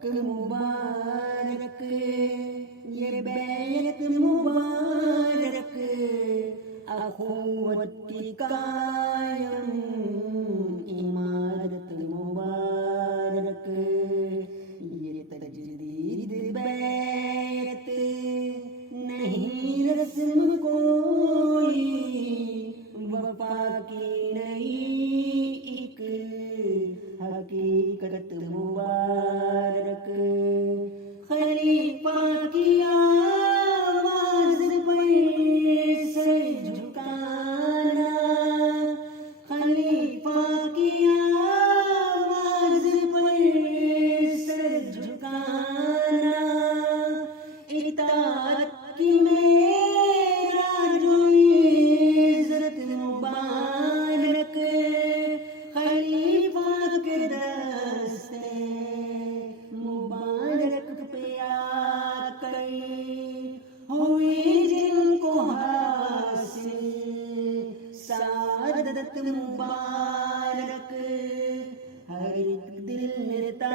मुबारक, ये बैत मुबारक, अखुवत की कायम इमारत मुबारक। ये तजदीद बैत नहीं रस्म कोई, वफा की नई एक हकीकत मुबारक। खलीफा की आवाज़ पर सर झुकाना, खलीफा की आवाज़ पर सर झुकाना, इताअत की मेरा जो इज़्ज़त मुबारक। खलीफा के दस्ते मुबारक पे आकर हुई जिनको हासिल सादत मुबारक। हर एक दिल निर्ता